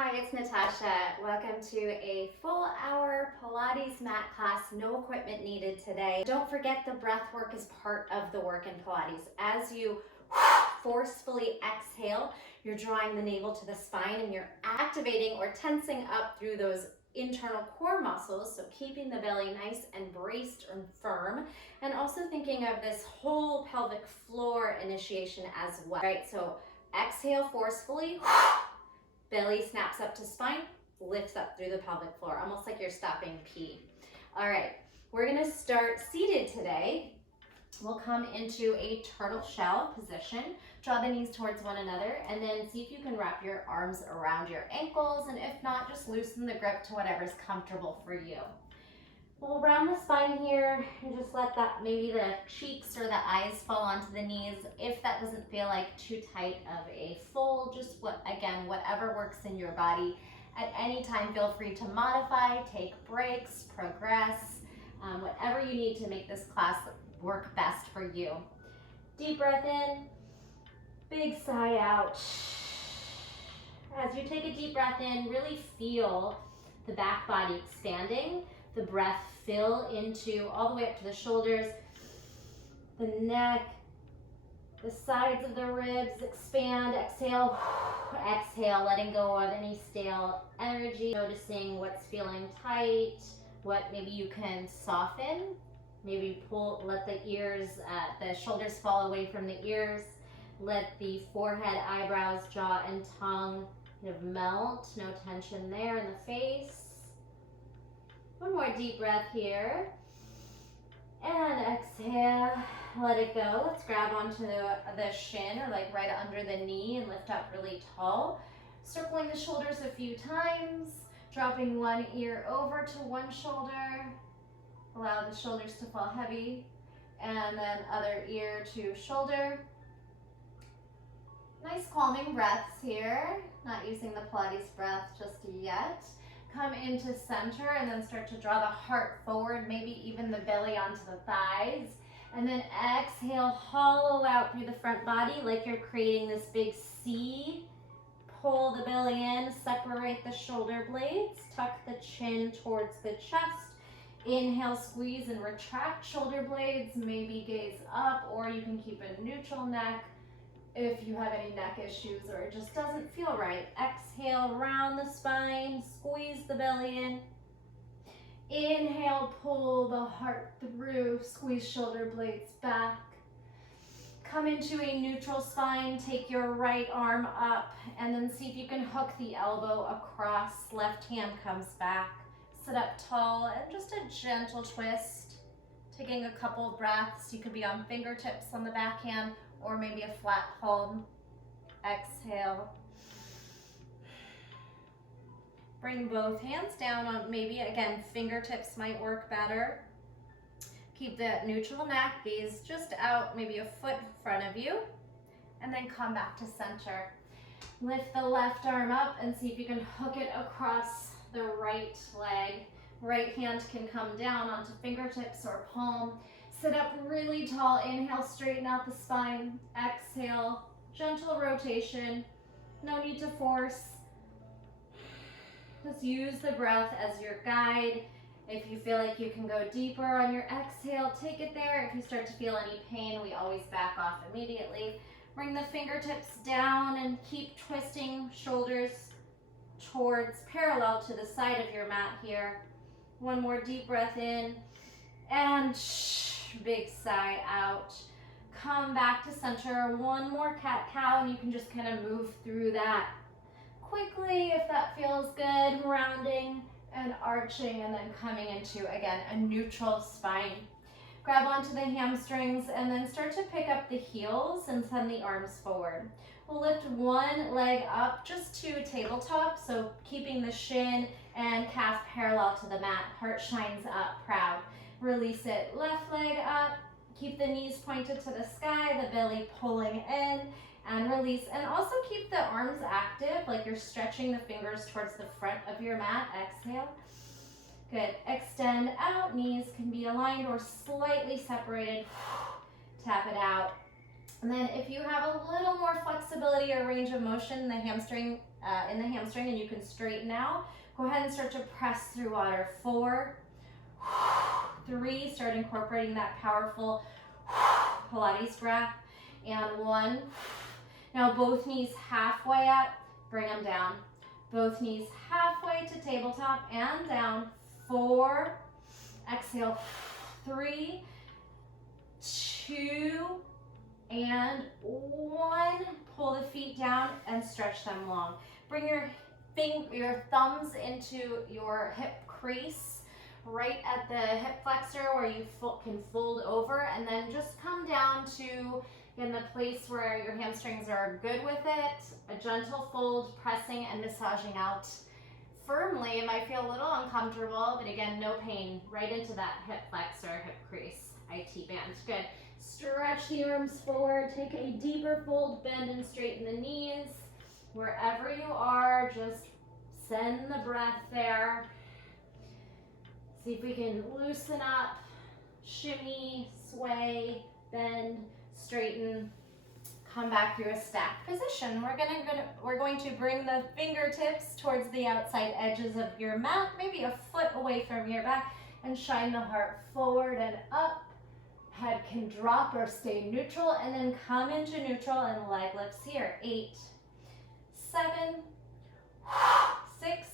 Hi, it's Natasha. Welcome to a full hour Pilates mat class, no equipment needed today. Don't forget the breath work is part of the work in Pilates. As you forcefully exhale, you're drawing the navel to the spine and you're activating or tensing up through those internal core muscles, so keeping the belly nice and braced and firm, and also thinking of this whole pelvic floor initiation as well, right? So exhale forcefully, belly snaps up to spine, lifts up through the pelvic floor, almost like you're stopping pee. All right, we're gonna start seated today. We'll come into a turtle shell position, draw the knees towards one another, and then see if you can wrap your arms around your ankles, and if not, just loosen the grip to whatever's comfortable for you. We'll round the spine here and just let that, maybe the cheeks or the eyes fall onto the knees. If that doesn't feel like too tight of a fold, just whatever works in your body. At any time, feel free to modify, take breaks, progress, whatever you need to make this class work best for you. Deep breath in, big sigh out. As you take a deep breath in, really feel the back body expanding. The breath fill into all the way up to the shoulders, the neck, the sides of the ribs expand. Exhale, exhale, letting go of any stale energy, noticing what's feeling tight, what maybe you can soften. Maybe let the ears, the shoulders fall away from the ears. Let the forehead, eyebrows, jaw, and tongue kind of melt. No tension there in the face. One more deep breath here. And exhale, let it go. Let's grab onto the shin or like right under the knee and lift up really tall. Circling the shoulders a few times, dropping one ear over to one shoulder. Allow the shoulders to fall heavy, and then other ear to shoulder. Nice calming breaths here, not using the Pilates breath just yet. Come into center and then start to draw the heart forward, maybe even the belly onto the thighs. And then exhale, hollow out through the front body like you're creating this big C. Pull the belly in, separate the shoulder blades, tuck the chin towards the chest. Inhale, squeeze and retract shoulder blades, maybe gaze up, or you can keep a neutral neck if you have any neck issues or it just doesn't feel right. Exhale, round the spine, squeeze the belly in. Inhale, pull the heart through, squeeze shoulder blades back. Come into a neutral spine, take your right arm up, and then see if you can hook the elbow across. Left hand comes back. Sit up tall and just a gentle twist. Taking a couple of breaths. You could be on fingertips on the back hand or maybe a flat palm. Exhale. Bring both hands down on maybe, again, fingertips might work better. Keep the neutral neck, gaze just out, maybe a foot in front of you, and then come back to center. Lift the left arm up and see if you can hook it across the right leg. Right hand can come down onto fingertips or palm. Sit up really tall. Inhale, straighten out the spine. Exhale, gentle rotation. No need to force. Just use the breath as your guide. If you feel like you can go deeper on your exhale, take it there. If you start to feel any pain, we always back off immediately. Bring the fingertips down and keep twisting shoulders towards parallel to the side of your mat here. One more deep breath in and big sigh out. Come back to center. One more cat-cow and you can just kind of move through that quickly if that feels good. Rounding and arching and then coming into, again, a neutral spine. Grab onto the hamstrings and then start to pick up the heels and send the arms forward. We'll lift one leg up just to tabletop, so keeping the shin and calf parallel to the mat. Heart shines up, proud. Release it, left leg up. Keep the knees pointed to the sky, the belly pulling in, and release. And also keep the arms active, like you're stretching the fingers towards the front of your mat. Exhale. Good. Extend out. Knees can be aligned or slightly separated. Tap it out. And then if you have a little more flexibility or range of motion in the hamstring in the hamstring, and you can straighten out. Go ahead and start to press through water. 4, 3, start incorporating that powerful Pilates breath, and 1. Now both knees halfway up, bring them down. Both knees halfway to tabletop and down. 4, exhale, 3, 2, and 1. Pull the feet down and stretch them long. Bring your thumbs into your hip crease, right at the hip flexor where you can fold over, and then just come down to in the place where your hamstrings are good with it. A gentle fold, pressing and massaging out firmly. It might feel a little uncomfortable, but again, no pain. Right into that hip flexor, hip crease, IT band. Good. Stretch the arms forward. Take a deeper fold, bend and straighten the knees. Wherever you are, just send the breath there. See if we can loosen up, shimmy, sway, bend, straighten, come back through a stacked position. We're going to bring the fingertips towards the outside edges of your mat, maybe a foot away from your back, and shine the heart forward and up. Head can drop or stay neutral, and then come into neutral and leg lifts here. 8, 7, 6,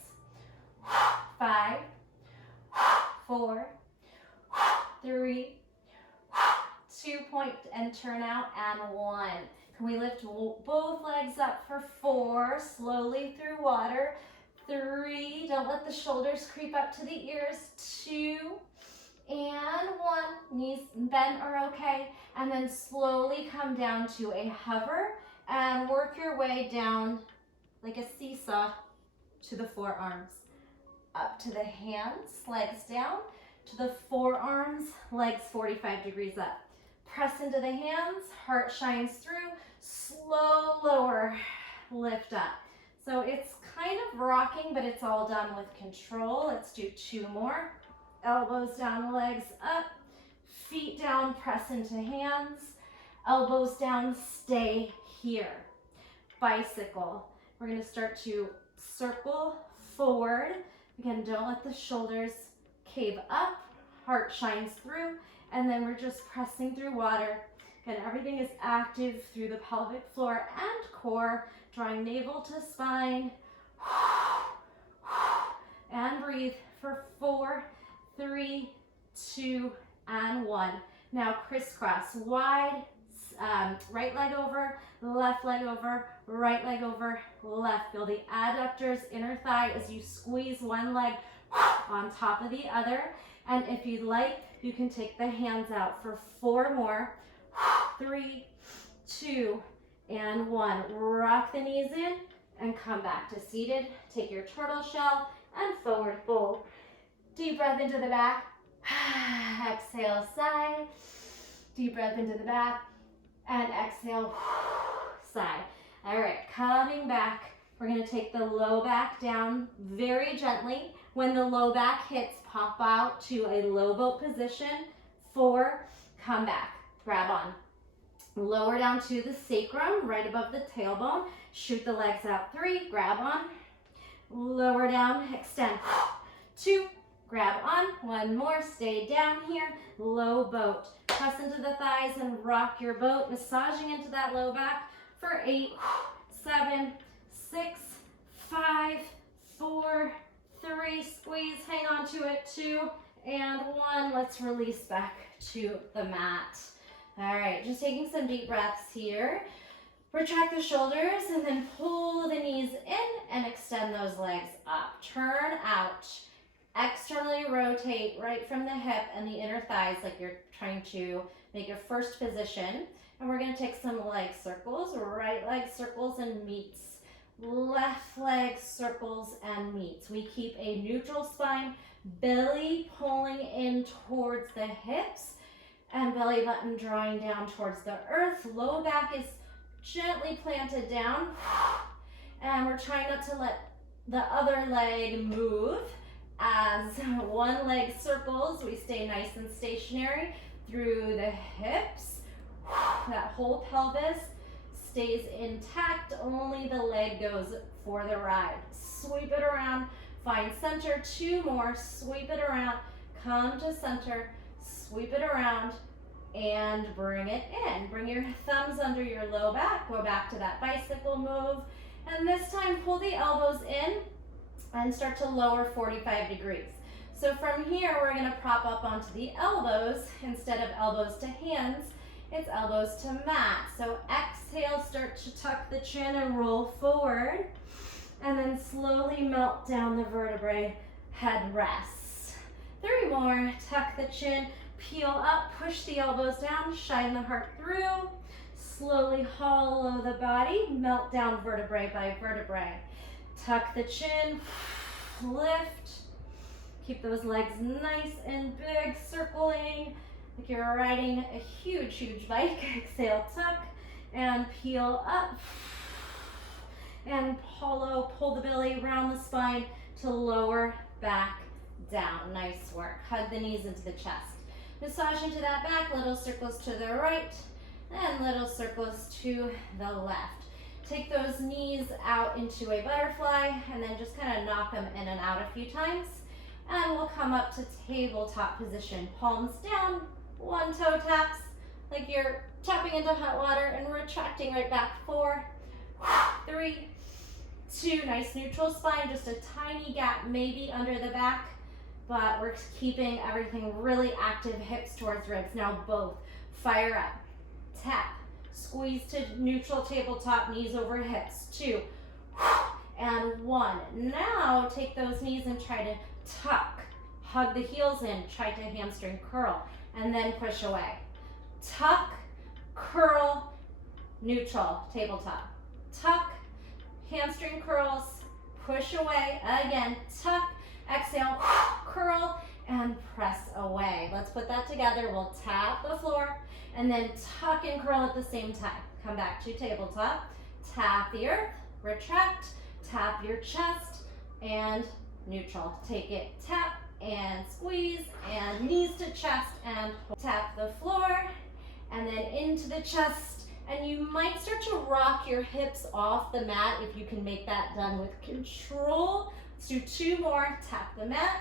5, 4, 3, 2, point and turn out, and 1. Can we lift both legs up for 4, slowly through water. 3, don't let the shoulders creep up to the ears. 2, and 1, knees bent are okay, and then slowly come down to a hover and work your way down like a seesaw to the forearms. Up to the hands, legs down, to the forearms, legs 45 degrees up. Press into the hands, heart shines through, slow lower, lift up. So it's kind of rocking, but it's all done with control. Let's do 2 more. Elbows down, legs up, feet down, press into hands, elbows down, stay here. Bicycle. We're going to start to circle forward. Again, don't let the shoulders cave up, heart shines through, and then we're just pressing through water. Again, everything is active through the pelvic floor and core, drawing navel to spine. And breathe for 4, 3, 2, and 1. Now crisscross, wide, right leg over, left leg over, right leg over, left. Feel the adductors, inner thigh as you squeeze one leg on top of the other. And if you'd like, you can take the hands out for 4 more. 3, 2, and 1. Rock the knees in and come back to seated. Take your turtle shell and forward fold. Deep breath into the back. Exhale, sigh. Deep breath into the back. And exhale, sigh. All right, coming back. We're going to take the low back down very gently. When the low back hits, pop out to a low boat position. 4, come back, grab on. Lower down to the sacrum, right above the tailbone. Shoot the legs out. 3, grab on. Lower down, extend. 2, grab on. 1 more, stay down here. Low boat. Press into the thighs and rock your boat, massaging into that low back for 8, 7, 6, 5, 4, 3, squeeze, hang on to it, 2, and 1. Let's release back to the mat. All right, just taking some deep breaths here. Retract the shoulders and then pull the knees in and extend those legs up. Turn out. Externally rotate right from the hip and the inner thighs like you're trying to make a first position. And we're going to take some leg circles, right leg circles and meets. Left leg circles and meets. We keep a neutral spine, belly pulling in towards the hips and belly button drawing down towards the earth. Low back is gently planted down, and we're trying not to let the other leg move. As one leg circles, we stay nice and stationary through the hips, that whole pelvis. stays intact, only the leg goes for the ride. Sweep it around, find center, 2 more, sweep it around, come to center, sweep it around, and bring it in. Bring your thumbs under your low back, go back to that bicycle move, and this time pull the elbows in and start to lower 45 degrees. So from here, we're gonna prop up onto the elbows. Instead of elbows to hands, it's elbows to mat. So exhale, start to tuck the chin and roll forward, and then slowly melt down the vertebrae, head rests. 3 more, tuck the chin, peel up, push the elbows down, shine the heart through, slowly hollow the body, melt down vertebrae by vertebrae. Tuck the chin, lift, keep those legs nice and big, circling like you're riding a huge, huge bike. Exhale, tuck, and peel up, and hollow, pull the belly around the spine to lower back down. Nice work. Hug the knees into the chest. Massage into that back, little circles to the right, and little circles to the left. Take those knees out into a butterfly, and then just kind of knock them in and out a few times. And we'll come up to tabletop position. Palms down, 1 toe taps, like you're tapping into hot water and retracting right back. 4, 3, 2, nice neutral spine, just a tiny gap maybe under the back, but we're keeping everything really active, hips towards ribs. Now both, fire up, tap, squeeze to neutral tabletop, knees over hips. 2, and 1. Now take those knees and try to tuck, hug the heels in, try to hamstring curl, and then push away. Tuck, curl, neutral, tabletop. Tuck, hamstring curls, push away, again, tuck, exhale, curl, and press away. Let's put that together. We'll tap the floor, and then tuck and curl at the same time. Come back to tabletop, tap the earth, retract, tap your chest, and neutral. Take it, tap, and squeeze, and knees to chest, and tap the floor, and then into the chest, and you might start to rock your hips off the mat if you can make that done with control. Let's do 2 more, tap the mat,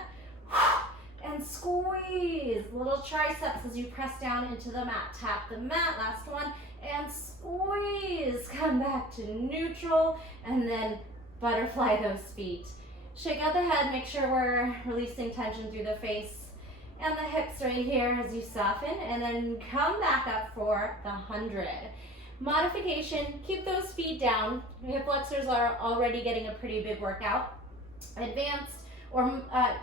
and squeeze. Little triceps as you press down into the mat. Tap the mat, last one, and squeeze. Come back to neutral, and then butterfly those feet. Shake out the head, make sure we're releasing tension through the face and the hips right here as you soften, and then come back up for the 100. Modification, keep those feet down. Your hip flexors are already getting a pretty big workout. Advanced, or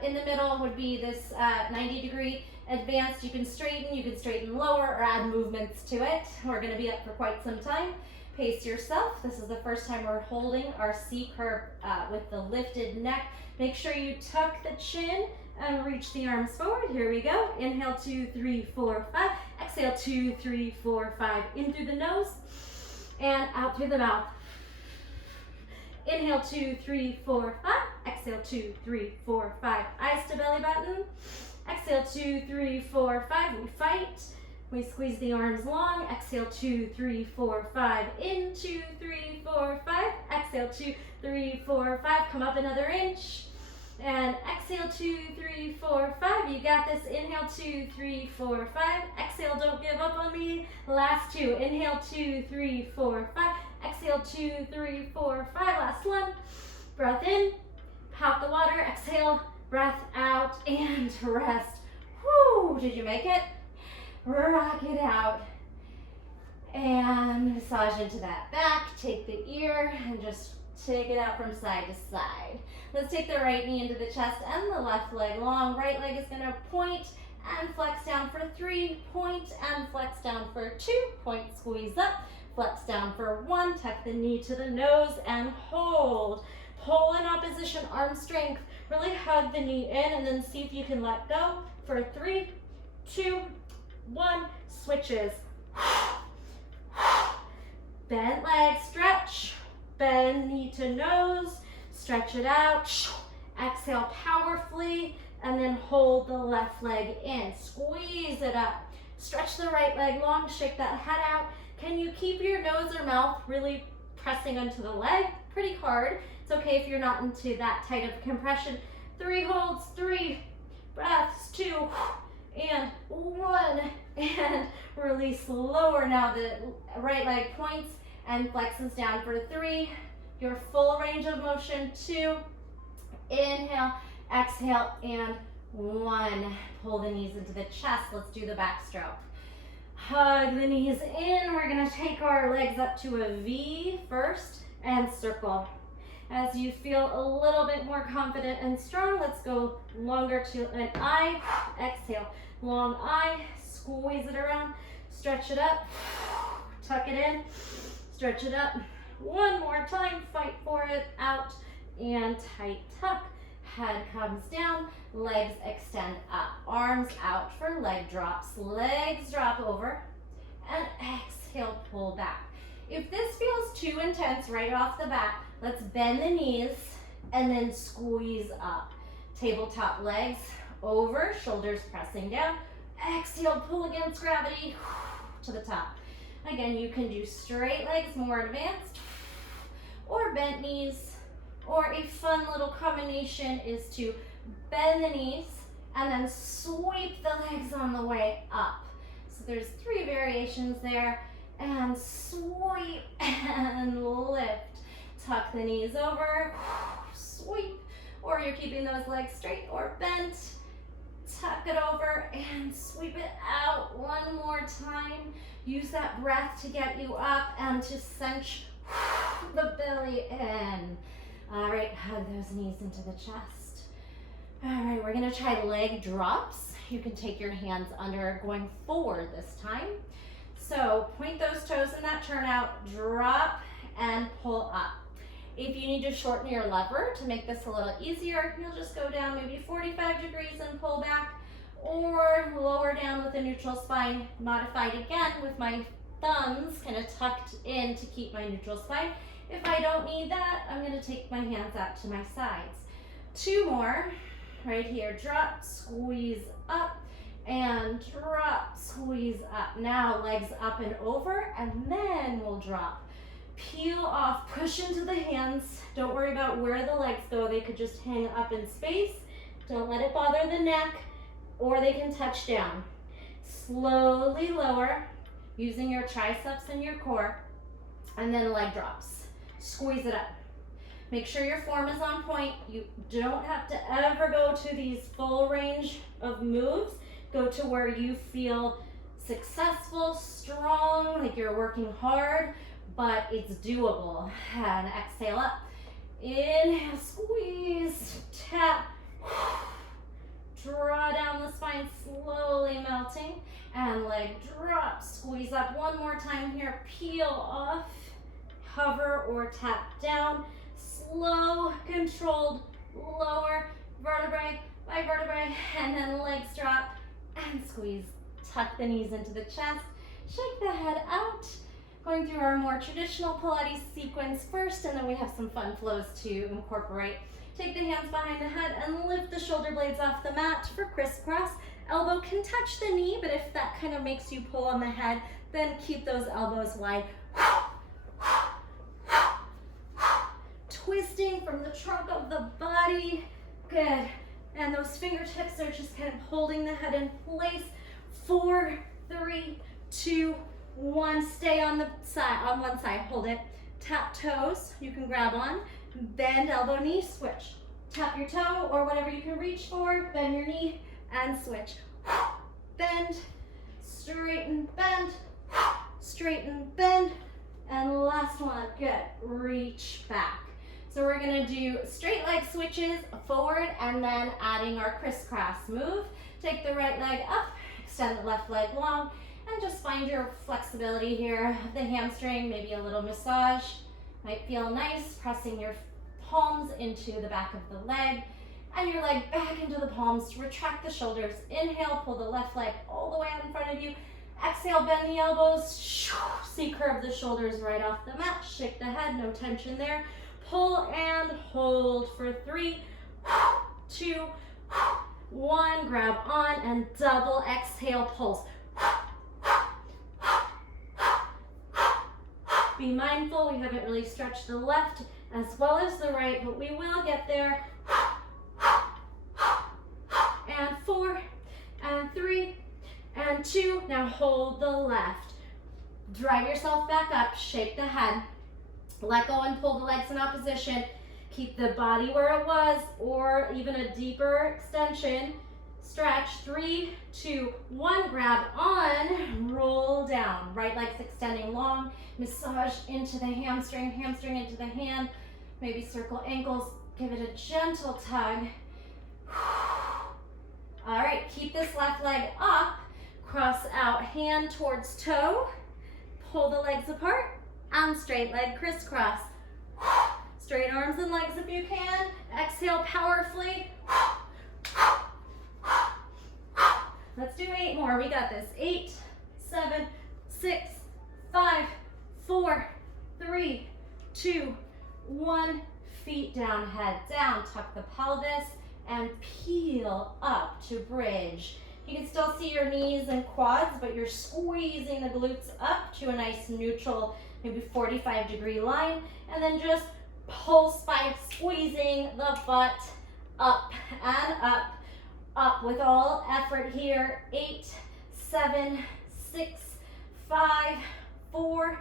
in the middle would be this 90-degree. Advanced, you can straighten lower or add movements to it. We're gonna be up for quite some time. Pace yourself. This is the first time we're holding our C curve with the lifted neck. Make sure you tuck the chin and reach the arms forward. Here we go. Inhale, 2, 3, 4, 5. Exhale, 2, 3, 4, 5. In through the nose and out through the mouth. Inhale, 2, 3, 4, 5. Exhale, 2, 3, 4, 5. Eyes to belly button. Exhale, 2, 3, 4, 5. We fight. We squeeze the arms long. Exhale, 2, 3, 4, 5. In, 2, 3, 4, 5. Exhale, 2, 3, 4, 5. Come up another inch. And exhale, 2, 3, 4, 5. You got this. Inhale, 2, 3, 4, 5. Exhale, don't give up on me. Last 2. Inhale, 2, 3, 4, 5. Exhale, 2, 3, 4, 5. Last one. Breath in. Pop the water. Exhale. Breath out. And rest. Whoo! Did you make it? Rock it out. And massage into that back. Take the ear and just take it out from side to side. Let's take the right knee into the chest and the left leg long. Right leg is going to point and flex down for 3, point and flex down for 2, point, squeeze up, flex down for 1, tuck the knee to the nose and hold. Pull in opposition, arm strength. Really hug the knee in and then see if you can let go for 3, 2, 1, switches. Bent leg, stretch. Bend knee to nose, stretch it out. Exhale powerfully, and then hold the left leg in. Squeeze it up. Stretch the right leg long, shake that head out. Can you keep your nose or mouth really pressing onto the leg? Pretty hard. It's okay if you're not into that tight of compression. 3 holds, 3 breaths, 2, and 1, and release lower. Now the right leg points and flexes down for 3, your full range of motion, 2, inhale, exhale, and 1. Pull the knees into the chest. Let's do the backstroke. Hug the knees in. We're gonna take our legs up to a V first and circle. As you feel a little bit more confident and strong, let's go longer to an I. Exhale, long I, squeeze it around, stretch it up, tuck it in, stretch it up. One more time, fight for it, out, and tight tuck. Head comes down, legs extend up, arms out for leg drops. Legs drop over, and exhale, pull back. If this feels too intense right off the bat, let's bend the knees and then squeeze up. Tabletop legs over, shoulders pressing down. Exhale, pull against gravity to the top. Again, you can do straight legs, more advanced, or bent knees. Or a fun little combination is to bend the knees and then sweep the legs on the way up. So there's 3 variations there. And sweep and lift. Tuck the knees over, sweep. Or you're keeping those legs straight or bent. Tuck it over and sweep it out. One more time. Use that breath to get you up and to cinch the belly in. All right, hug those knees into the chest. All right, we're gonna try leg drops. You can take your hands under, going forward this time. So point those toes in that turnout, drop and pull up. If you need to shorten your lever to make this a little easier, you'll just go down maybe 45 degrees and pull back, or lower down with a neutral spine, modified again with my thumbs kind of tucked in to keep my neutral spine. If I don't need that, I'm gonna take my hands out to my sides. 2 more, right here, drop, squeeze up, and drop, squeeze up. Now legs up and over, and then we'll drop. Peel off, push into the hands. Don't worry about where the legs go. They could just hang up in space. Don't let it bother the neck, or they can touch down. Slowly lower, using your triceps and your core, and then leg drops. Squeeze it up. Make sure your form is on point. You don't have to ever go to these full range of moves. Go to where you feel successful, strong, like you're working hard, but it's doable. And exhale up. Inhale, squeeze, tap. Draw down the spine, slowly melting. And leg drop, squeeze up. One more time here. Peel off. Hover or tap down, slow, controlled, lower, vertebrae by vertebrae, and then legs drop and squeeze. Tuck the knees into the chest, shake the head out. Going through our more traditional Pilates sequence first, and then we have some fun flows to incorporate. Take the hands behind the head and lift the shoulder blades off the mat for crisscross. Elbow can touch the knee, but if that kind of makes you pull on the head, then keep those elbows wide. Twisting from the trunk of the body. Good. And those fingertips are just kind of holding the head in place. 4, 3, 2, 1. Stay on the side, on one side. Hold it. Tap toes. You can grab on. Bend elbow, knee, switch. Tap your toe or whatever you can reach for. Bend your knee and switch. Bend, straighten, bend, straighten, bend. And last one. Good. Reach back. So we're gonna do straight leg switches forward and then adding our crisscross move. Take the right leg up, extend the left leg long, and just find your flexibility here. The hamstring, maybe a little massage. Might feel nice, pressing your palms into the back of the leg and your leg back into the palms. Retract the shoulders. Inhale, pull the left leg all the way out in front of you. Exhale, bend the elbows. See, curve the shoulders right off the mat. Shake the head, no tension there. Pull and hold for 3, 2, 1. Grab on and double exhale, pulse. Be mindful, we haven't really stretched the left as well as the right, but we will get there. And 4, and 3, and 2. Now hold the left. Drive yourself back up, shake the head. Let go and pull the legs in opposition. Keep the body where it was, or even a deeper extension. Stretch, 3, 2, 1, grab on, roll down. Right leg's extending long, massage into the hamstring, hamstring into the hand. Maybe circle ankles, give it a gentle tug. All right, keep this left leg up, cross out, hand towards toe, pull the legs apart, and straight leg crisscross. Straight arms and legs if you can. Exhale powerfully. Let's do 8 more. We got this. 8, 7, 6, 5, 4, 3, 2, 1. Feet down, head down. Tuck the pelvis and peel up to bridge. You can still see your knees and quads, but you're squeezing the glutes up to a nice neutral, maybe 45-degree line, and then just pulse by squeezing the butt up and up. Up with all effort here. 8, 7, 6, 5, 4,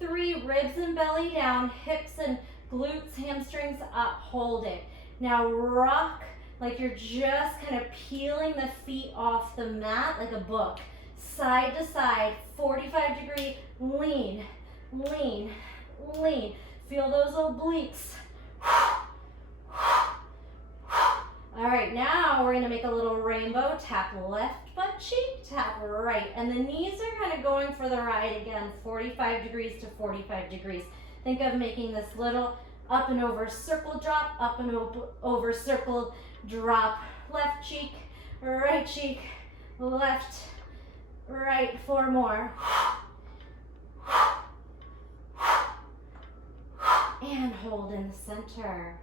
3. Ribs and belly down, hips and glutes, hamstrings up. Hold it. Now rock like you're just kind of peeling the feet off the mat like a book. Side to side, 45-degree, lean, lean, lean. Feel those obliques. All right, now we're gonna make a little rainbow. Tap left butt cheek, tap right. And the knees are kind of going for the ride again, 45 degrees to 45 degrees. Think of making this little up and over circle drop, up and over circle drop. Left cheek, left, right. 4 more. And hold in the center.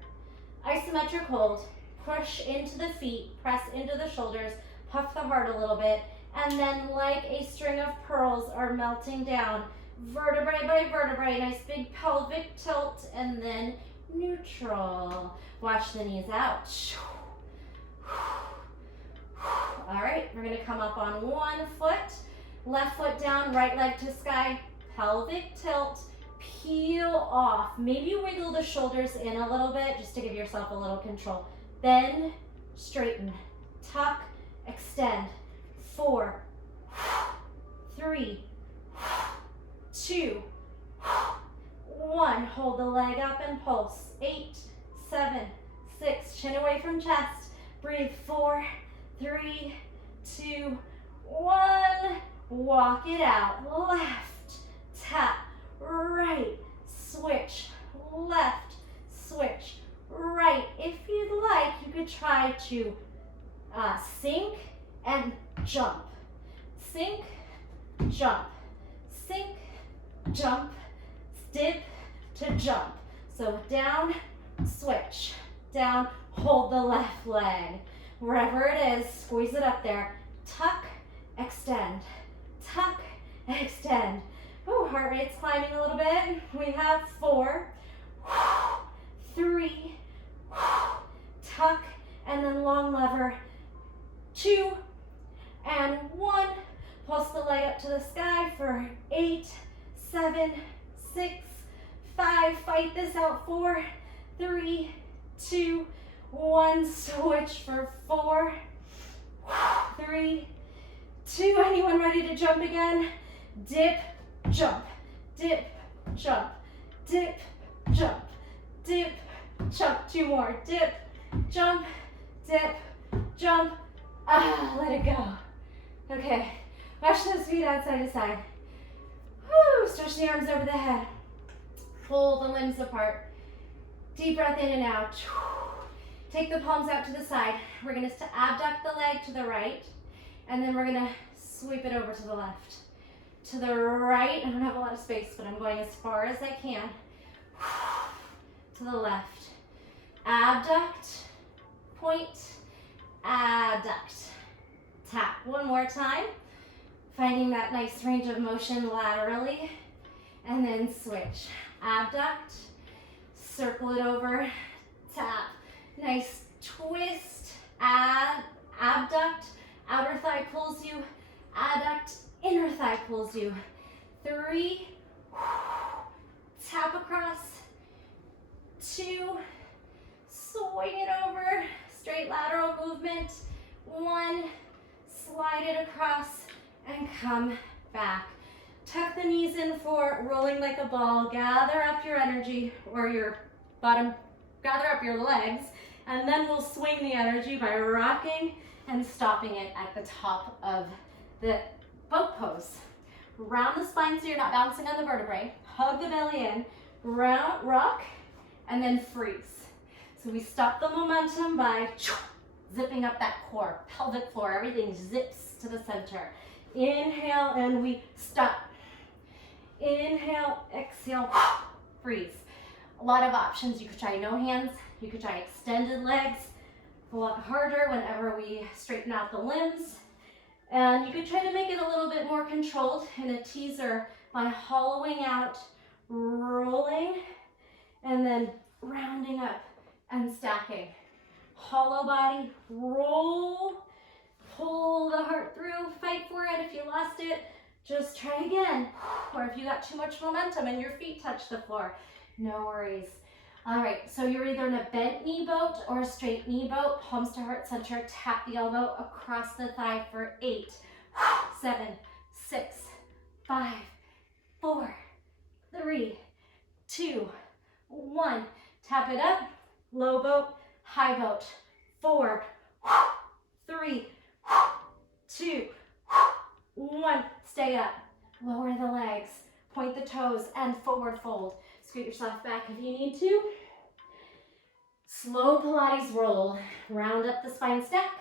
Isometric hold. Push into the feet, press into the shoulders, puff the heart a little bit, and then like a string of pearls are melting down, vertebrae by vertebrae, nice big pelvic tilt, and then neutral. Watch the knees out. All right, we're gonna come up on one foot, left foot down, right leg to sky, pelvic tilt, peel off. Maybe wiggle the shoulders in a little bit just to give yourself a little control. Bend, straighten, tuck, extend. 4, 3, 2, 1. Hold the leg up and pulse. 8, 7, 6. Chin away from chest. Breathe. 4, 3, 2, 1. Walk it out. Left, tap, right, switch, left, switch, right. If you'd like, you could try to sink and jump. Sink, jump, sink, jump, dip to jump. So down, switch, down, hold the left leg. Wherever it is, squeeze it up there. Tuck, extend, tuck, extend. Ooh, heart rate's climbing a little bit. We have 4, 3, tuck, and then long lever. 2 and 1. Pulse the leg up to the sky for 8, 7, 6, 5. Fight this out. 4, 3, 2, 1. Switch for 4, 3, 2. Anyone ready to jump again? Dip, jump, dip, jump, dip, jump, dip, jump. 2 more. Dip, jump, dip, jump. Let it go. Okay, wash those feet out side to side. Woo, stretch the arms over the head. Pull the limbs apart. Deep breath in and out. Take the palms out to the side. We're gonna abduct the leg to the right, and then we're gonna sweep it over to the left. To the right, I don't have a lot of space, but I'm going as far as I can. To the left. Abduct, point, abduct. Tap. 1 more time. Finding that nice range of motion laterally. and then switch. Abduct, circle it over, tap. Nice twist, abduct, outer thigh pulls you, adduct, inner thigh pulls you. 3, tap across, 2, swing it over, straight lateral movement, 1, slide it across, and come back. Tuck the knees in for rolling like a ball. Gather up your energy, or your bottom, gather up your legs, and then we'll swing the energy by rocking and stopping it at the top of the boat pose. Round the spine so you're not bouncing on the vertebrae. Hug the belly in, round, rock, and then freeze. So we stop the momentum by zipping up that core, pelvic floor. Everything zips to the center. Inhale, and we stop. Inhale, exhale, freeze. A lot of options. You could try no hands. You could try extended legs. A lot harder whenever we straighten out the limbs. And you could try to make it a little bit more controlled in a teaser by hollowing out, rolling, and then rounding up and stacking. Hollow body, roll, pull the heart through, fight for it. If you lost it, just try again. Or if you got too much momentum and your feet touch the floor, no worries. All right, so you're either in a bent knee boat or a straight knee boat. Palms to heart center, tap the elbow across the thigh for 8, 7, 6, 5, 4, 3, 2, 1. Tap it up, low boat, high boat. 4, 3, 2, 1. Stay up, lower the legs, point the toes, and forward fold. Scoot yourself back if you need to. Slow Pilates roll. Round up the spine stack.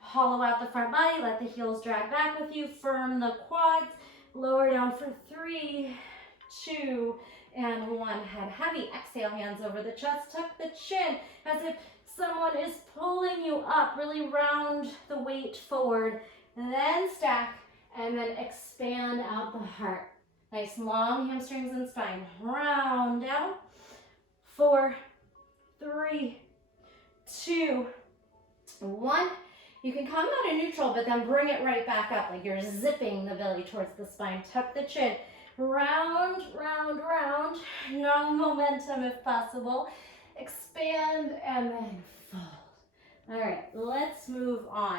Hollow out the front body. Let the heels drag back with you. Firm the quads. Lower down for 3, 2, and 1. Head heavy. Exhale, hands over the chest. Tuck the chin as if someone is pulling you up. Really round the weight forward. Then stack, and then expand out the heart. Nice long hamstrings and spine. Round down. 4, 3, 2, 1. You can come out of neutral, but then bring it right back up, like you're zipping the belly towards the spine. Tuck the chin. Round, round, round. No momentum if possible. Expand and then fold. All right, let's move on.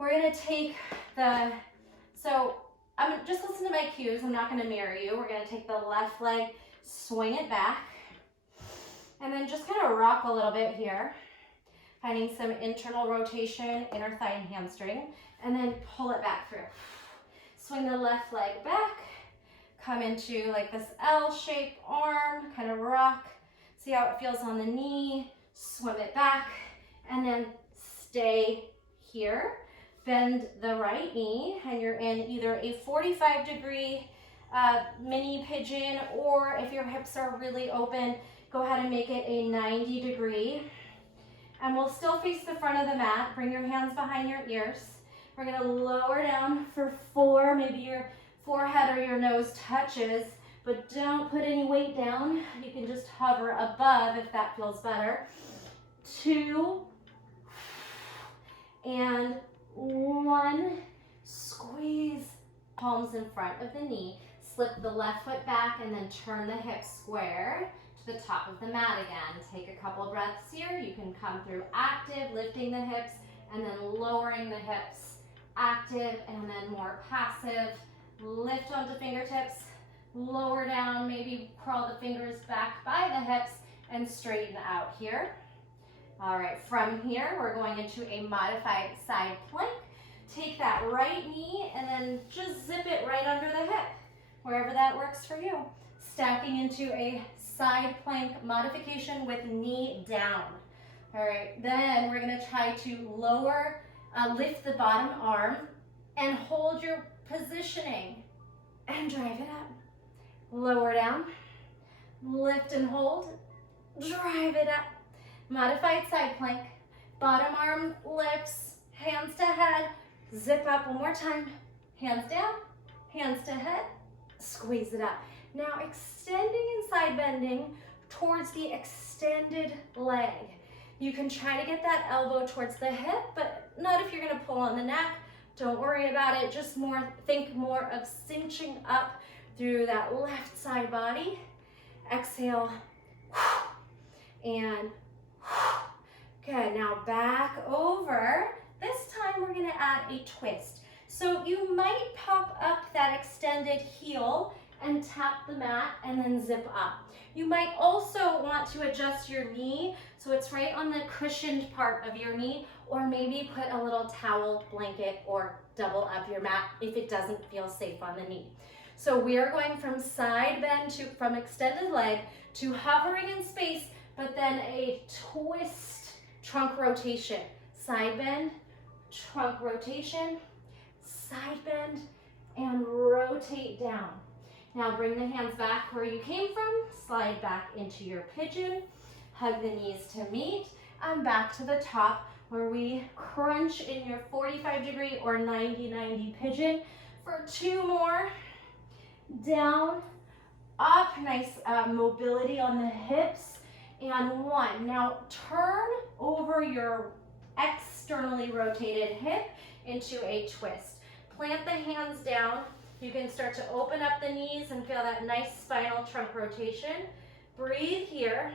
We're gonna take I'm just listen to my cues. I'm not gonna mirror you. We're gonna take the left leg, swing it back, and then just kind of rock a little bit here, finding some internal rotation, inner thigh and hamstring, and then pull it back through. Swing the left leg back, come into like this L-shaped arm, kind of rock. See how it feels on the knee, swim it back, and then stay here. Bend the right knee, and you're in either a 45-degree mini pigeon, or if your hips are really open, go ahead and make it a 90-degree. And we'll still face the front of the mat. Bring your hands behind your ears. We're gonna lower down for 4. Maybe your forehead or your nose touches, but don't put any weight down. You can just hover above if that feels better. 2, and 1. Squeeze palms in front of the knee. Slip the left foot back and then turn the hips square to the top of the mat again. Take a couple breaths here. You can come through active, lifting the hips and then lowering the hips. Active and then more passive. Lift onto fingertips, lower down, maybe crawl the fingers back by the hips and straighten out here. All right, from here, we're going into a modified side plank. Take that right knee and then just zip it right under the hip, wherever that works for you. Stacking into a side plank modification with knee down. All right, then we're gonna try to lift the bottom arm and hold your positioning and drive it up. Lower down, lift and hold, drive it up. Modified side plank, bottom arm lifts, hands to head, zip up one more time, hands down, hands to head, squeeze it up. Now extending and side bending towards the extended leg. You can try to get that elbow towards the hip, but not if you're gonna pull on the neck. Don't worry about it, just think more of cinching up through that left side body. Exhale, and good. Now back over. This time we're gonna add a twist. So you might pop up that extended heel and tap the mat and then zip up. You might also want to adjust your knee so it's right on the cushioned part of your knee, or maybe put a little towel, blanket, or double up your mat if it doesn't feel safe on the knee. So we are going from side bend from extended leg to hovering in space, but then a twist, trunk rotation. Side bend, trunk rotation, side bend, and rotate down. Now bring the hands back where you came from, slide back into your pigeon, hug the knees to meet, and back to the top where we crunch in your 45-degree or 90-90 pigeon for 2 more. Down, up, nice mobility on the hips, and 1. Now turn over your externally rotated hip into a twist. Plant the hands down. You can start to open up the knees and feel that nice spinal trunk rotation. Breathe here.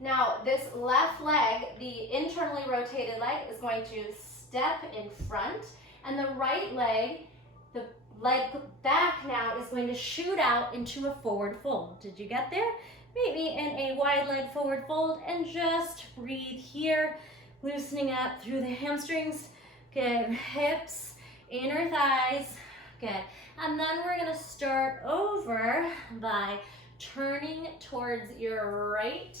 Now this left leg, the internally rotated leg, is going to step in front, and the right leg, the leg back now, is going to shoot out into a forward fold. Did you get there? Maybe in a wide leg forward fold, and just breathe here, loosening up through the hamstrings. Good. Hips, inner thighs. Good. And then we're going to start over by turning towards your right,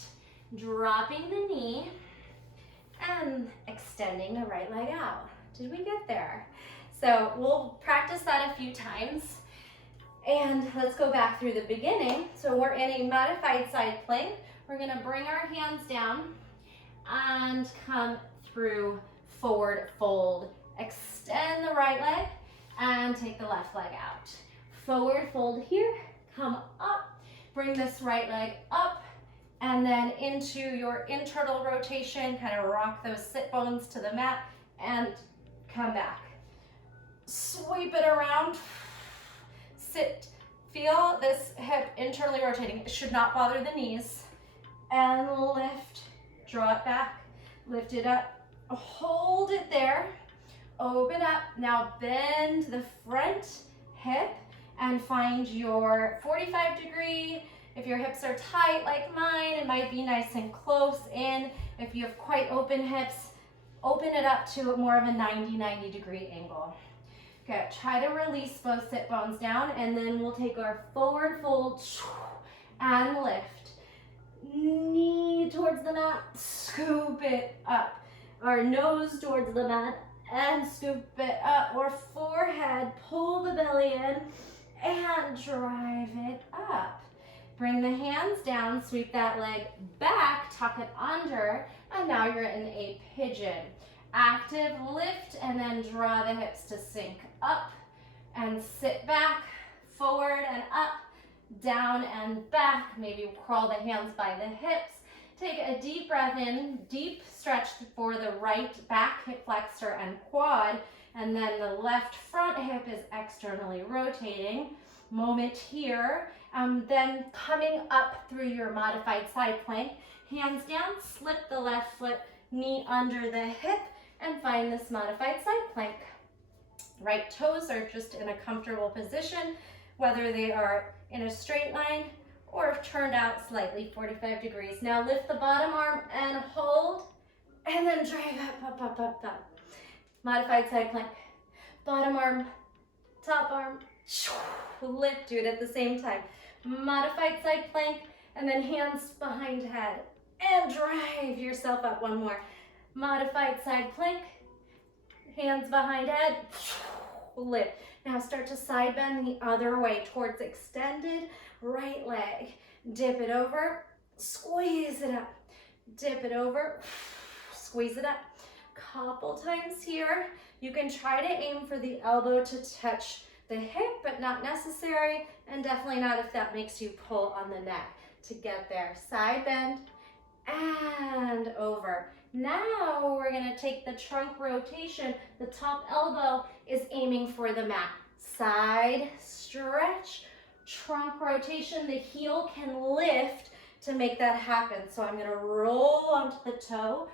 dropping the knee, and extending the right leg out. Did we get there? So we'll practice that a few times. And let's go back through the beginning. So we're in a modified side plank. We're going to bring our hands down and come through forward fold. Extend the right leg and take the left leg out. Forward fold here, come up, bring this right leg up, and then into your internal rotation, kind of rock those sit bones to the mat and come back. Sweep it around, sit, feel this hip internally rotating. It should not bother the knees. And lift, draw it back, lift it up, hold it there, open up. Now bend the front hip and find your 45-degree. If your hips are tight like mine, it might be nice and close in. If you have quite open hips, open it up to more of a 90 degree angle. Good. Try to release both sit bones down, and then we'll take our forward fold and lift. Knee towards the mat, scoop it up. Our nose towards the mat and scoop it up. Or forehead, pull the belly in and drive it up. Bring the hands down, sweep that leg back, tuck it under, and now you're in a pigeon. Active lift, and then draw the hips to sink up and sit back, forward and up, down and back. Maybe crawl the hands by the hips. Take a deep breath in, deep stretch for the right back hip flexor and quad, and then the left front hip is externally rotating. Moment here, then coming up through your modified side plank, hands down, slip the left foot, knee under the hip, and find this modified side plank. Right toes are just in a comfortable position, whether they are in a straight line or turned out slightly 45 degrees. Now lift the bottom arm and hold, and then drive up, up, up, up, up. Modified side plank. Bottom arm, top arm, lift, do it at the same time. Modified side plank, and then hands behind head, and drive yourself up. One more. Modified side plank, hands behind head, lift. Now start to side bend the other way towards extended right leg. Dip it over, squeeze it up. Dip it over, squeeze it up. Couple times here. You can try to aim for the elbow to touch the hip, but not necessary, and definitely not if that makes you pull on the neck to get there. Side bend and over. Now we're gonna take the trunk rotation. The top elbow is aiming for the mat. Side stretch, trunk rotation. The heel can lift to make that happen. So I'm gonna roll onto the toe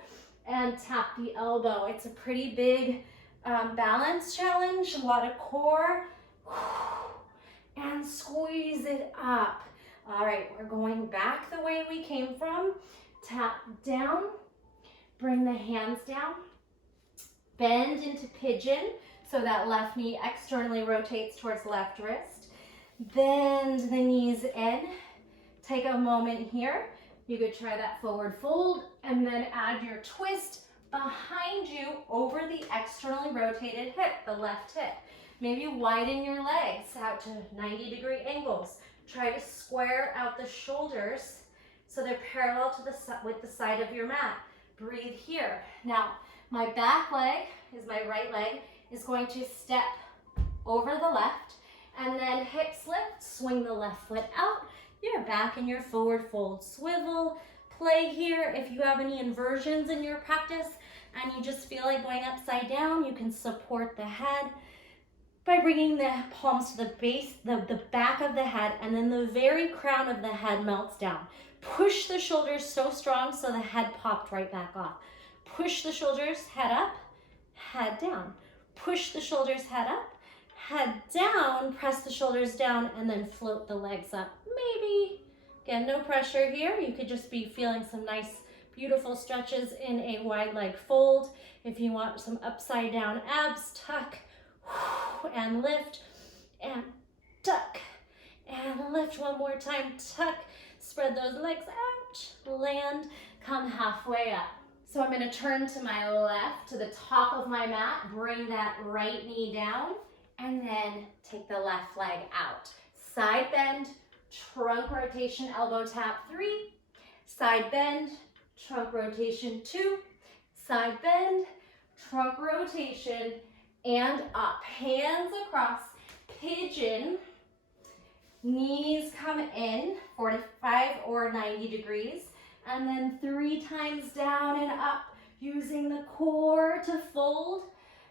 and tap the elbow. It's a pretty big balance challenge, a lot of core, and squeeze it up. All right, we're going back the way we came from. Tap down, bring the hands down, bend into pigeon so that left knee externally rotates towards left wrist. Bend the knees in. Take a moment here. You could try that forward fold and then add your twist behind you over the externally rotated hip, the left hip. Maybe widen your legs out to 90-degree angles. Try to square out the shoulders so they're parallel to with the side of your mat. Breathe here. Now, my back leg my right leg is going to step over the left, and then hips lift, swing the left foot out. You're back in your forward fold. Swivel, play here. If you have any inversions in your practice and you just feel like going upside down, you can support the head by bringing the palms to the base, the back of the head, and then the very crown of the head melts down. Push the shoulders so strong so the head popped right back off. Push the shoulders, head up, head down. Push the shoulders, head up, head down, press the shoulders down, and then float the legs up. Maybe, again, no pressure here. You could just be feeling some nice, beautiful stretches in a wide leg fold. If you want some upside down abs, tuck and lift and tuck and lift. One more time, tuck, spread those legs out, land, come halfway up. So I'm going to turn to my left, to the top of my mat, bring that right knee down, and then take the left leg out. Side bend, trunk rotation, elbow tap 3, side bend, trunk rotation 2, side bend, trunk rotation, and up. Hands across, pigeon, knees come in, 45 or 90 degrees, and then 3 times down and up, using the core to fold.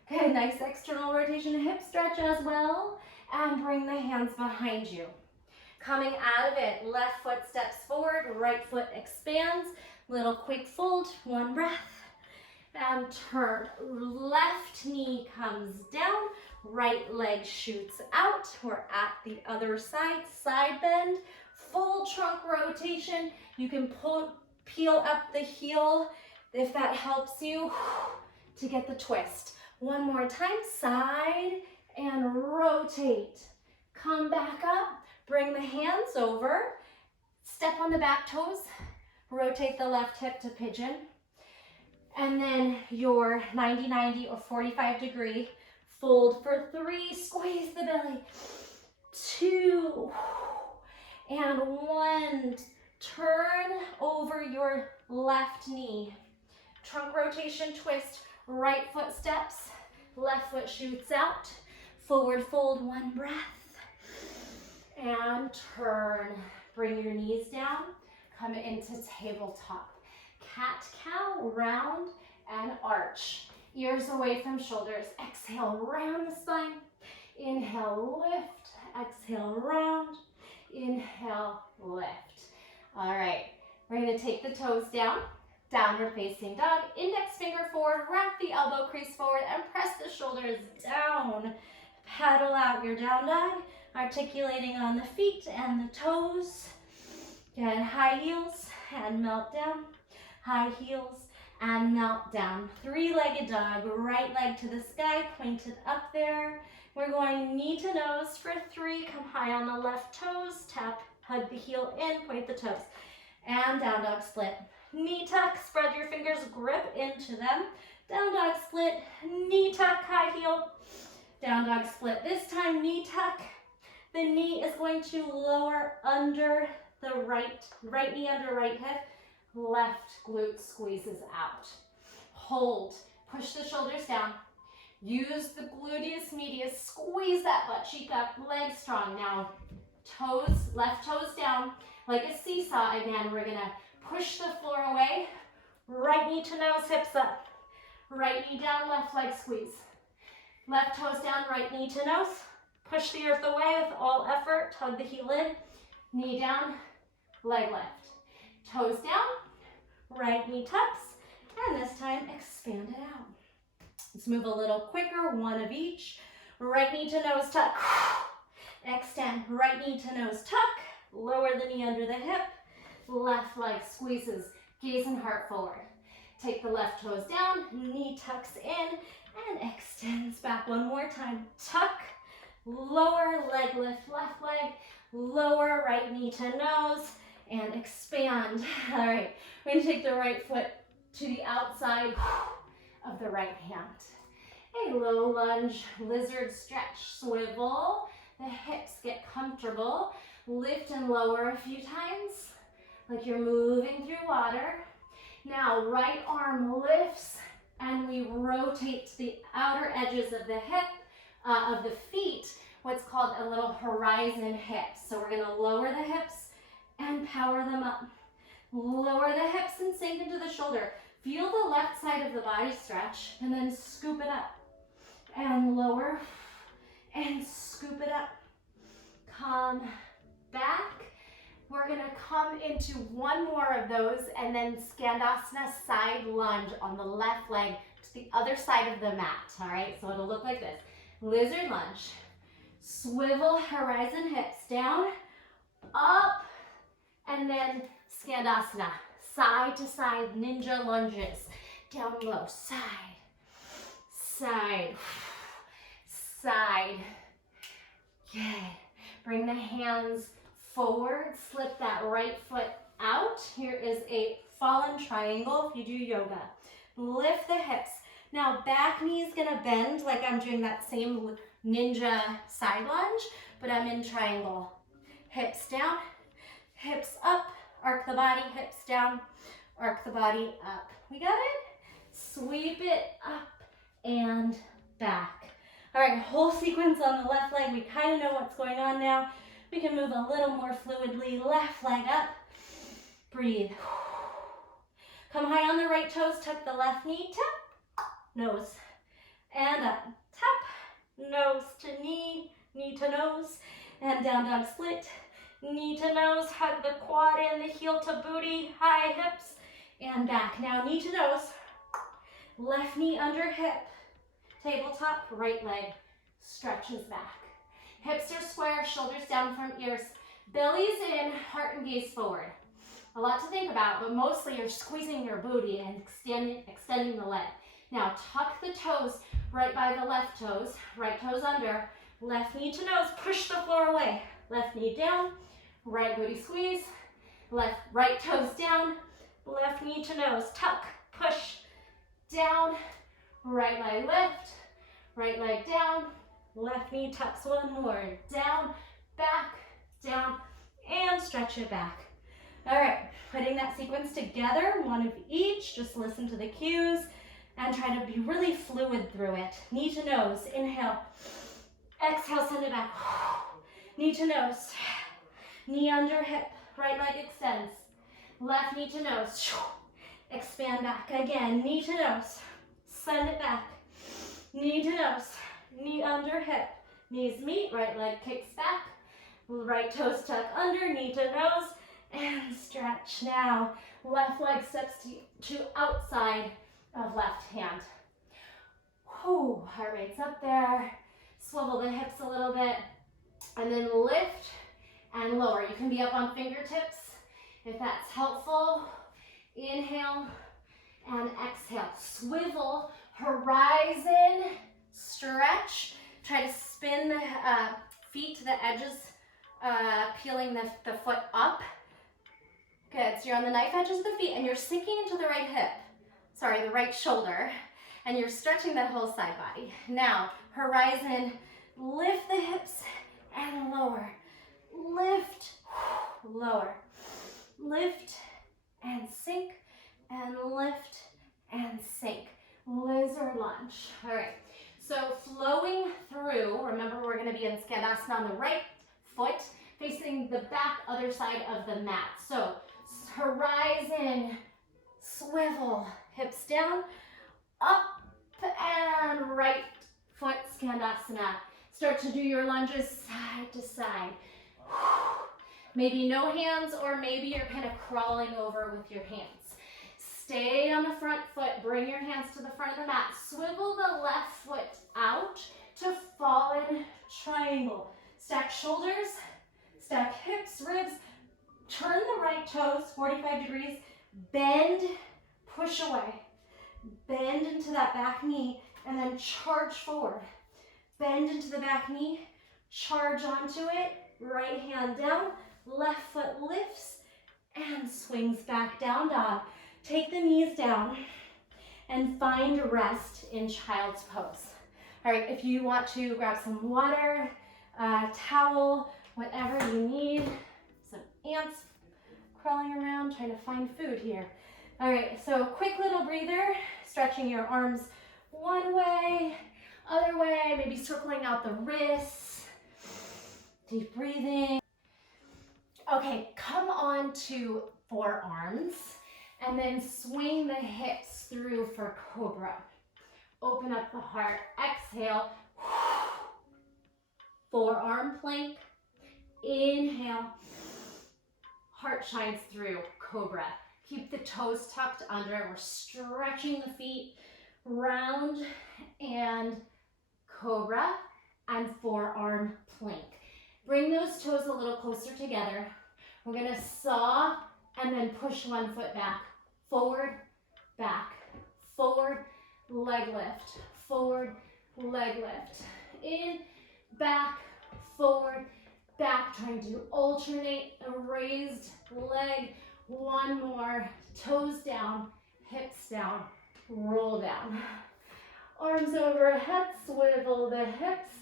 Okay, nice external rotation, hip stretch as well, and bring the hands behind you. Coming out of it, left foot steps forward, right foot expands, little quick fold, 1 breath, and turn. Left knee comes down, right leg shoots out. We're at the other side, side bend, full trunk rotation. You can peel up the heel if that helps you to get the twist. 1 more time, side and rotate. Come back up, bring the hands over, step on the back toes, rotate the left hip to pigeon, and then your 90-90 or 45 degree fold for 3, squeeze the belly, 2, and 1. Turn over your left knee. Trunk rotation, twist, right foot steps, left foot shoots out, forward fold, 1 breath, and turn. Bring your knees down, come into tabletop. Cat-cow, round and arch. Ears away from shoulders. Exhale, round the spine. Inhale, lift. Exhale, round. Inhale, lift. All right, we're gonna take the toes down, downward facing dog, index finger forward, wrap the elbow crease forward, and press the shoulders down. Paddle out your down dog, articulating on the feet and the toes. Again, high heels and melt down, high heels and melt down. 3-legged dog, right leg to the sky, pointed up there. We're going knee to nose for 3, come high on the left toes, tap, hug the heel in, point the toes, and down dog split. Knee tuck, spread your fingers, grip into them. Down dog split, knee tuck, high heel, down dog split. This time, knee tuck. The knee is going to lower under the right knee under right hip. Left glute squeezes out. Hold, push the shoulders down. Use the gluteus medius, squeeze that butt cheek up, legs strong. Now, toes, left toes down, like a seesaw again. We're gonna push the floor away, right knee to nose, hips up. Right knee down, left leg squeeze. Left toes down, right knee to nose. Push the earth away with all effort, hug the heel in. Knee down, leg lift. Toes down, right knee tucks, and this time expand it out. Let's move a little quicker, one of each. Right knee to nose tuck. Extend, right knee to nose tuck. Lower the knee under the hip. Left leg squeezes, gaze and heart forward. Take the left toes down, knee tucks in, and extends back one more time. Tuck, lower, leg lift, left leg, lower, right knee to nose, and expand. All right, we're gonna take the right foot to the outside of the right hand. A low lunge, lizard stretch, swivel. The hips get comfortable. Lift and lower a few times, like you're moving through water. Now, right arm lifts, and we rotate to the outer edges of the hip, of the feet, what's called a little horizon hip. So we're gonna lower the hips and power them up. Lower the hips and sink into the shoulder. Feel the left side of the body stretch, and then scoop it up. And lower, and scoop it up. Come back. We're gonna come into one more of those, and then Skandasana side lunge on the left leg to the other side of the mat, all right? So it'll look like this. Lizard lunge, swivel horizon hips down, up, and then Skandasana, side to side ninja lunges, down low, side, side, side. Good. Bring the hands forward, slip that right foot out. Here is a fallen triangle if you do yoga. Lift the hips. Now back knee is gonna bend like I'm doing that same ninja side lunge, but I'm in triangle. Hips down, hips up, arc the body, hips down, arc the body up. We got it? Sweep it up and back. All right, whole sequence on the left leg. We kind of know what's going on now. We can move a little more fluidly. Left leg up. Breathe. Come high on the right toes. Tuck the left knee. Tap. Nose. And up. Tap. Nose to knee. Knee to nose. And down dog split. Knee to nose. Hug the quad in. The heel to booty. High hips. And back. Now knee to nose. Left knee under hip. Tabletop, right leg stretches back. Hips are square, shoulders down from ears. Belly's in, heart and gaze forward. A lot to think about, but mostly you're squeezing your booty and extending the leg. Now tuck the toes right by the left toes, right toes under, left knee to nose, push the floor away. Left knee down, right booty squeeze, right toes down, left knee to nose, tuck, push, down, right leg lift, right leg down, left knee tucks one more, down, back, down, and stretch it back. All right, putting that sequence together, one of each, just listen to the cues and try to be really fluid through it. Knee to nose, inhale, exhale, send it back. Knee to nose, knee under hip, right leg extends, left knee to nose, expand back. Again, knee to nose, send it back. Knee to nose, knee under hip. Knees meet, right leg kicks back. Right toes tuck under, knee to nose, and stretch. Now, left leg steps to outside of left hand. Whew, heart rate's up there. Swivel the hips a little bit, and then lift and lower. You can be up on fingertips if that's helpful. Inhale and exhale. Swivel, horizon, stretch. Try to spin the feet to the edges, peeling the foot up. Good, so you're on the knife edges of the feet and you're sinking into the right hip, the right shoulder, and you're stretching that whole side body. Now, horizon, lift the hips and lower. Lift, lower. Lift and sink, and lift and sink. Lizard lunge. All right, So flowing through, remember we're going to be in Skandasana on the right foot, facing the back other side of the mat. So horizon, swivel, hips down, up and right foot Skandasana. Start to do your lunges side to side. Maybe no hands, or maybe you're kind of crawling over with your hands. Stay on the front foot, bring your hands to the front of the mat. Swivel the left foot out to fallen triangle. Stack shoulders, stack hips, ribs. Turn the right toes 45 degrees. Bend, push away. Bend into that back knee and then charge forward. Bend into the back knee, charge onto it. Right hand down, left foot lifts and swings back, down dog. Take the knees down and find rest in child's pose. All right, if you want to grab some water, towel, whatever you need. Some ants crawling around trying to find food here. All right, so quick little breather, stretching your arms one way, other way, maybe circling out the wrists. Deep breathing. Okay, come on to forearms and then swing the hips through for Cobra. Open up the heart, exhale. Forearm plank, inhale. Heart shines through, Cobra. Keep the toes tucked under. We're stretching the feet, round and Cobra and forearm plank. Bring those toes a little closer together. We're gonna saw and then push one foot back. Forward, back, forward, leg lift, forward, leg lift. In, back, forward, back. Trying to alternate a raised leg. One more, toes down, hips down, roll down. Arms overhead, swivel the hips.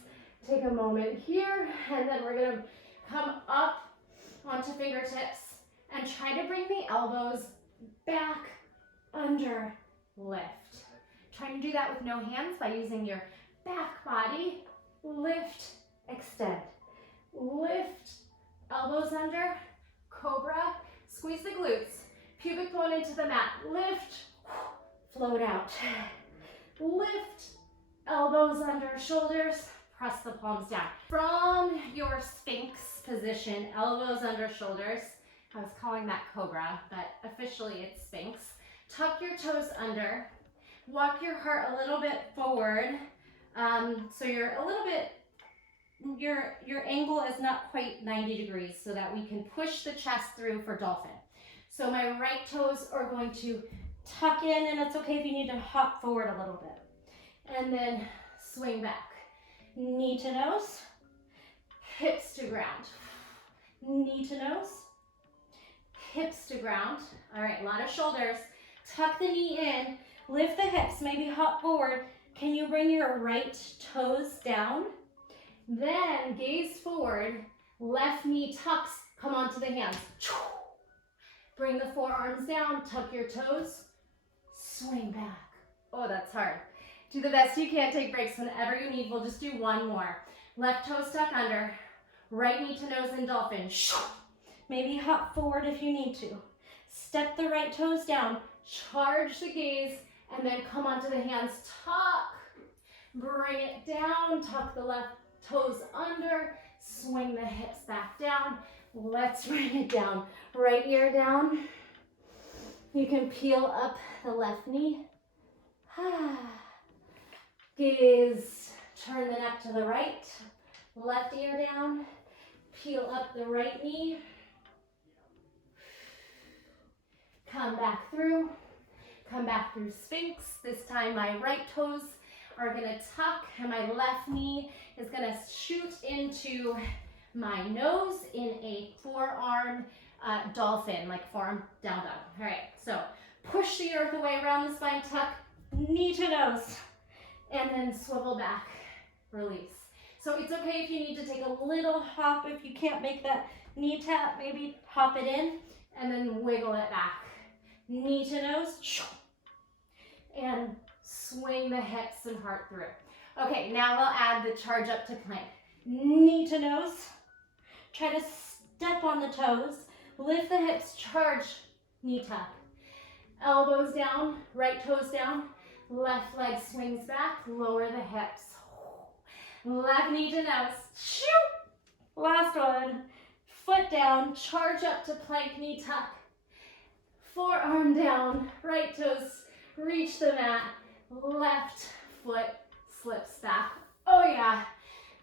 Take a moment here, and then we're gonna come up onto fingertips and try to bring the elbows back, under, lift. Trying to do that with no hands by using your back body. Lift, extend. Lift, elbows under, Cobra. Squeeze the glutes. Pubic bone into the mat. Lift, float out. Lift, elbows under, shoulders. Press the palms down. From your Sphinx position, elbows under shoulders. I was calling that Cobra, but officially it's Sphinx. Tuck your toes under. Walk your heart a little bit forward. So you're a little bit, your angle is not quite 90 degrees so that we can push the chest through for Dolphin. So my right toes are going to tuck in, and it's okay if you need to hop forward a little bit. And then swing back. Knee to nose, hips to ground. Knee to nose, hips to ground. All right, a lot of shoulders. Tuck the knee in, lift the hips, maybe hop forward. Can you bring your right toes down? Then gaze forward, left knee tucks, come onto the hands. Bring the forearms down, tuck your toes, swing back. Oh, that's hard. Do the best you can, take breaks whenever you need. We'll just do one more. Left toe stuck under, right knee to nose in Dolphin. Maybe hop forward if you need to. Step the right toes down, charge the gaze, and then come onto the hands, tuck. Bring it down, tuck the left toes under, swing the hips back down. Let's bring it down. Right ear down. You can peel up the left knee. Gaze, turn the neck to the right, left ear down, peel up the right knee, come back through Sphinx. This time my right toes are gonna tuck and my left knee is gonna shoot into my nose in a forearm dolphin, like forearm down dog. All right, so push the earth away around the spine, tuck, knee to nose. And then swivel back, release. So it's okay if you need to take a little hop. If you can't make that knee tap, maybe hop it in and then wiggle it back. Knee to nose, and swing the hips and heart through. Okay, now we'll add the charge up to plank. Knee to nose. Try to step on the toes. Lift the hips, charge, knee tuck. Elbows down, right toes down. Left leg swings back, lower the hips. Left knee to nose. Shoot. Last one. Foot down, charge up to plank, knee tuck. Forearm down, right toes reach the mat. Left foot slips back. Oh yeah.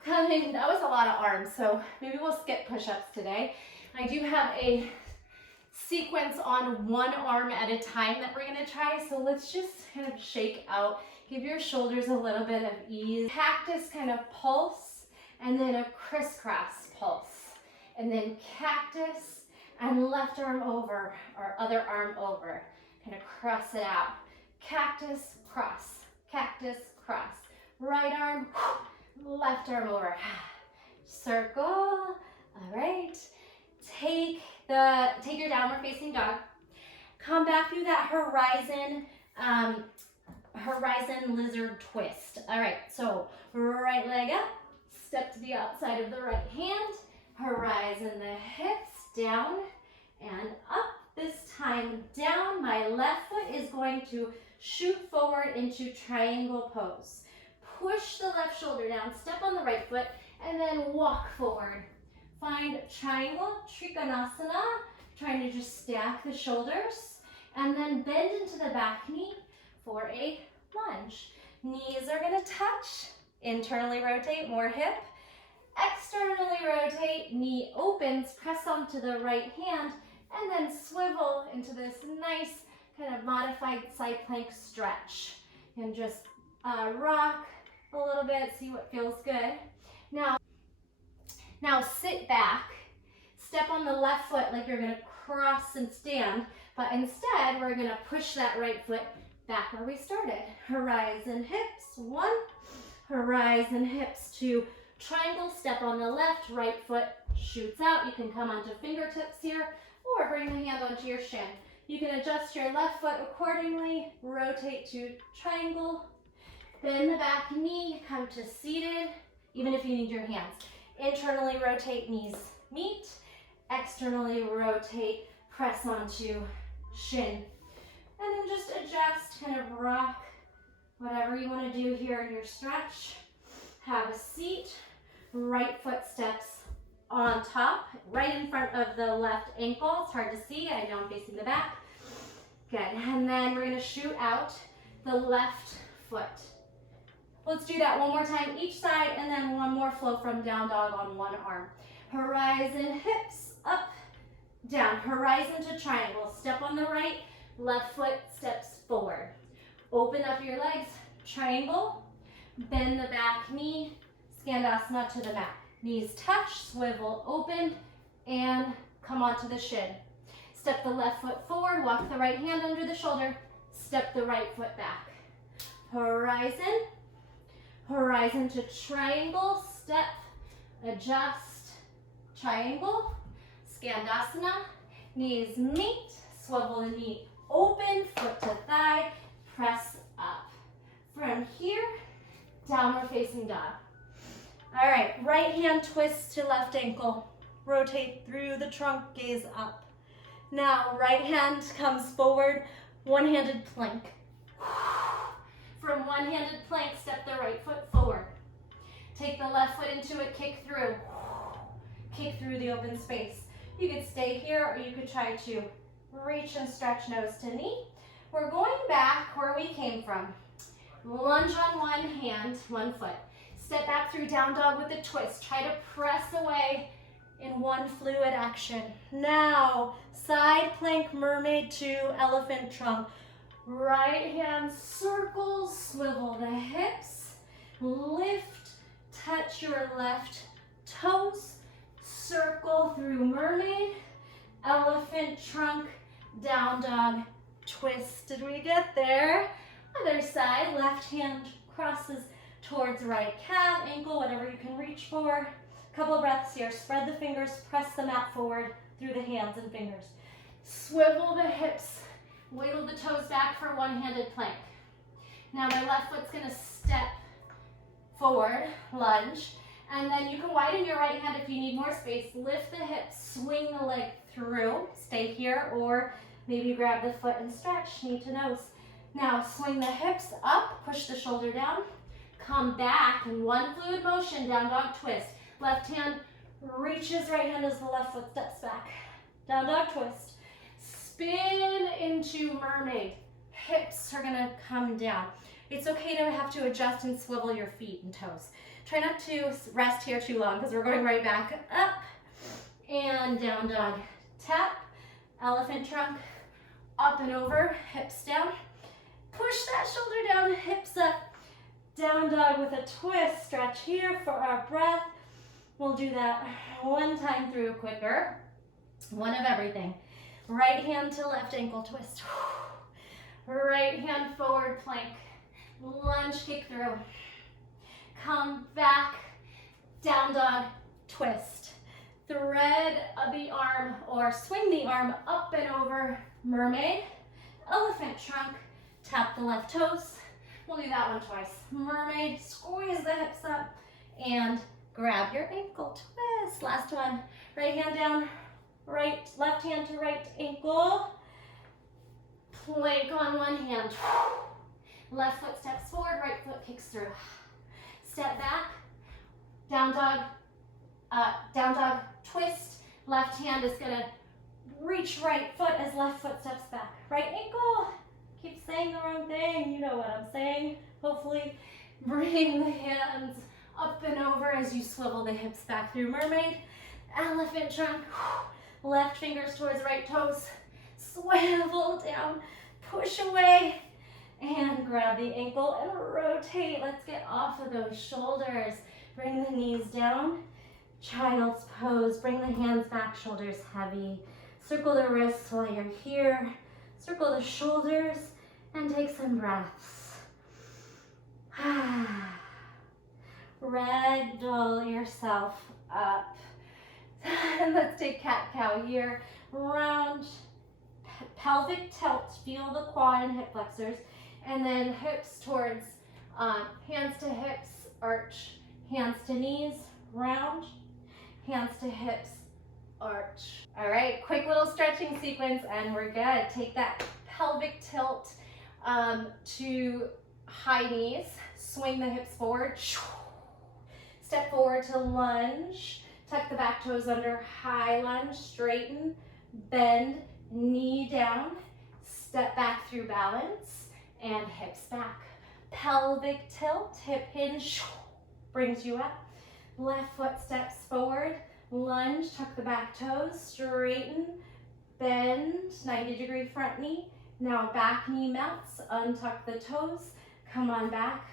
Coming, that was a lot of arms, so maybe we'll skip push-ups today. I do have a sequence on one arm at a time that we're gonna try, so let's just kind of shake out. Give your shoulders a little bit of ease. Cactus kind of pulse, and then a crisscross pulse. And then cactus and left arm over, or other arm over. Kind of cross it out. Cactus, cross, cactus, cross. Right arm, left arm over. Circle. All right. Take your downward facing dog. Come back through that horizon lizard twist. All right, so right leg up, step to the outside of the right hand, horizon the hips, down and up. This time down, my left foot is going to shoot forward into triangle pose. Push the left shoulder down, step on the right foot, and then walk forward. Find triangle, Skandasana, trying to just stack the shoulders, and then bend into the back knee for a lunge. Knees are gonna touch, internally rotate, more hip, externally rotate, knee opens, press onto the right hand, and then swivel into this nice kind of modified side plank stretch. And just rock a little bit, see what feels good. Now sit back, step on the left foot like you're gonna cross and stand, but instead we're gonna push that right foot back where we started. Horizon hips, one, horizon hips, two, triangle, step on the left, right foot shoots out. You can come onto fingertips here, or bring the hand onto your shin. You can adjust your left foot accordingly, rotate to triangle, bend the back knee, come to seated, even if you need your hands. Internally rotate, knees meet. Externally rotate, press onto shin. And then just adjust, kind of rock, whatever you want to do here in your stretch. Have a seat. Right foot steps on top, right in front of the left ankle. It's hard to see, I know I'm facing the back. Good, and then we're gonna shoot out the left foot. Let's do that one more time each side, and then one more flow from down dog on one arm. Horizon hips, up, down. Horizon to triangle. Step on the right, left foot steps forward. Open up your legs, triangle, bend the back knee, Skandasana to the mat. Knees touch, swivel open, and come onto the shin. Step the left foot forward, walk the right hand under the shoulder, step the right foot back. Horizon, horizon to triangle, step, adjust, triangle, Skandasana, knees meet, swivel the knee open, foot to thigh, press up. From here, downward facing dog. All right, right hand twist to left ankle, rotate through the trunk, gaze up. Now, right hand comes forward, one-handed plank. From one-handed plank, step the right foot forward. Take the left foot into it, kick through. Kick through the open space. You could stay here, or you could try to reach and stretch nose to knee. We're going back where we came from. Lunge on one hand, one foot. Step back through down dog with a twist. Try to press away in one fluid action. Now, side plank mermaid to elephant trunk. Right hand circles, swivel the hips, lift, touch your left toes, circle through mermaid, elephant trunk, down dog, twist. Did we get there? Other side, left hand crosses towards right calf, ankle, whatever you can reach for. Couple breaths here. Spread the fingers, press the mat forward through the hands and fingers. Swivel the hips, wiggle the toes back for one-handed plank. Now my left foot's gonna step forward, lunge. And then you can widen your right hand if you need more space. Lift the hips, swing the leg through. Stay here, or maybe grab the foot and stretch, knee to nose. Now swing the hips up, push the shoulder down. Come back in one fluid motion, down dog twist. Left hand reaches right hand as the left foot steps back. Down dog twist. Spin into mermaid. Hips are gonna come down. It's okay to have to adjust and swivel your feet and toes. Try not to rest here too long because we're going right back up and down dog. Tap, elephant trunk, up and over, hips down. Push that shoulder down, hips up. Down dog with a twist. Stretch here for our breath. We'll do that one time through quicker. One of everything. Right hand to left ankle twist. Right hand forward plank. Lunge kick through. Come back, down dog, twist. Thread the arm or swing the arm up and over, mermaid, elephant trunk, tap the left toes. We'll do that one twice. Mermaid, squeeze the hips up and grab your ankle, twist. Last one, right hand down, left hand to right ankle. Plank on one hand. Left foot steps forward, right foot kicks through. Step back, down dog, twist. Left hand is gonna reach right foot as left foot steps back. Right ankle, keep saying the wrong thing, you know what I'm saying, hopefully. Bring the hands up and over as you swivel the hips back through mermaid. Elephant trunk, left fingers towards right toes. Swivel down, push away. And grab the ankle and rotate. Let's get off of those shoulders. Bring the knees down. Child's pose. Bring the hands back, shoulders heavy. Circle the wrists while you're here. Circle the shoulders and take some breaths. Ragdoll yourself up. And let's take cat-cow here. Round, pelvic tilt. Feel the quad and hip flexors. And then hips towards, hands to hips, arch, hands to knees, round, hands to hips, arch. All right, quick little stretching sequence and we're good. Take that pelvic tilt to high knees, swing the hips forward, step forward to lunge, tuck the back toes under, high lunge, straighten, bend, knee down, step back through balance, and hips back. Pelvic tilt, hip hinge, brings you up. Left foot steps forward, lunge, tuck the back toes, straighten, bend, 90-degree front knee. Now back knee mounts, untuck the toes, come on back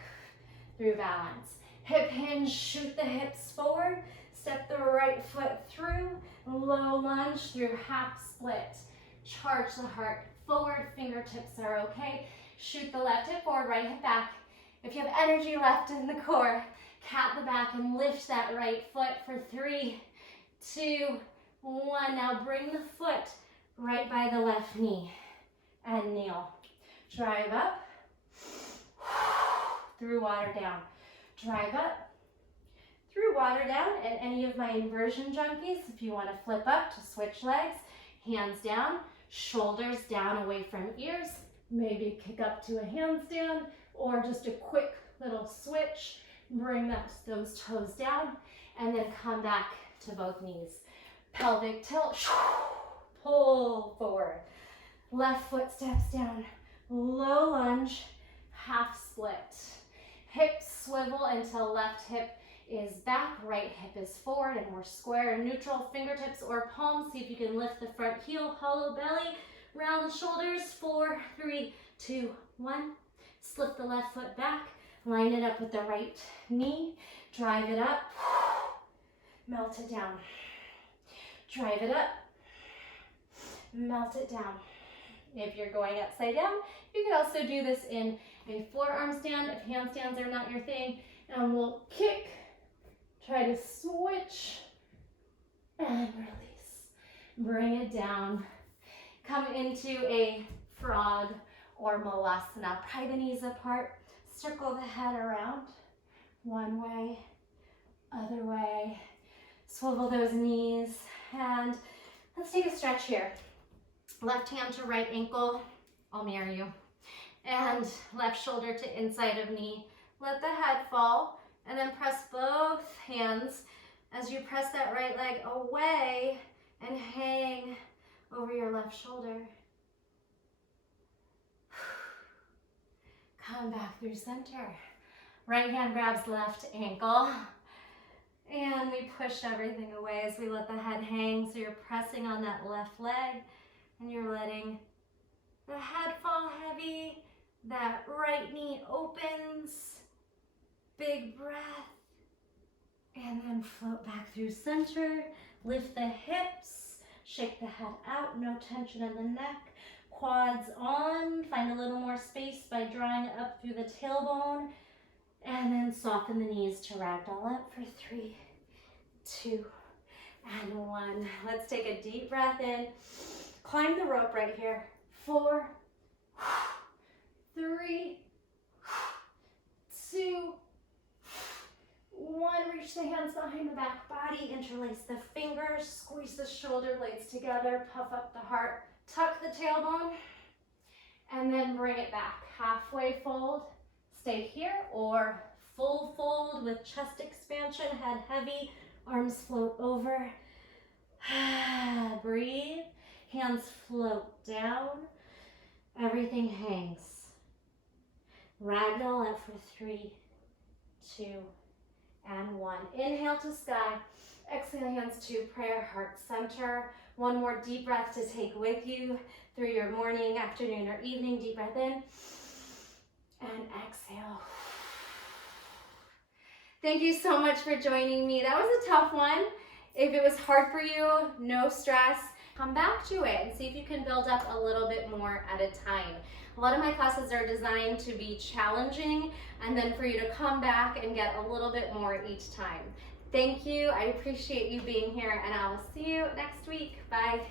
through balance. Hip hinge, shoot the hips forward, step the right foot through, low lunge through half split. Charge the heart forward, fingertips are okay. Shoot the left hip forward, right hip back. If you have energy left in the core, cat the back and lift that right foot for 3, 2, 1. Now bring the foot right by the left knee and kneel. Drive up, through water down. Drive up, through water down. And any of my inversion junkies, if you want to flip up to switch legs, hands down, shoulders down away from ears. Maybe kick up to a handstand or just a quick little switch. Bring those toes down and then come back to both knees. Pelvic tilt, pull forward. Left foot steps down, low lunge, half split. Hips swivel until left hip is back, right hip is forward, and we're square and neutral. Fingertips or palms, see if you can lift the front heel, hollow belly. Round the shoulders, 4, 3, 2, 1. Slip the left foot back, line it up with the right knee, drive it up, melt it down. Drive it up, melt it down. If you're going upside down, you can also do this in a forearm stand if handstands are not your thing. And we'll kick, try to switch, and release. Bring it down. Come into a frog or Malasana. Pry the knees apart. Circle the head around. One way, other way. Swivel those knees, and let's take a stretch here. Left hand to right ankle, I'll mirror you. And left shoulder to inside of knee. Let the head fall, and then press both hands as you press that right leg away and hang over your left shoulder. Come back through center. Right hand grabs left ankle. And we push everything away as we let the head hang. So you're pressing on that left leg and you're letting the head fall heavy. That right knee opens. Big breath. And then float back through center. Lift the hips. Shake the head out. No tension in the neck. Quads on. Find a little more space by drawing up through the tailbone. And then soften the knees to ragdoll up for 3, 2, and 1. Let's take a deep breath in. Climb the rope right here. 4, 3, 2, 1. Reach the hands behind the back body. Interlace the fingers. Squeeze the shoulder blades together. Puff up the heart. Tuck the tailbone. And then bring it back. Halfway fold. Stay here, or full fold with chest expansion, head heavy, arms float over. Breathe, hands float down, everything hangs. Ragdoll up for 3, 2, and 1. Inhale to sky, exhale hands to prayer, heart center. One more deep breath to take with you through your morning, afternoon, or evening. Deep breath in. And exhale. Thank you so much for joining me. That was a tough one. If it was hard for you, no stress. Come back to it and see if you can build up a little bit more at a time. A lot of my classes are designed to be challenging and then for you to come back and get a little bit more each time. Thank you. I appreciate you being here, and I will see you next week. Bye.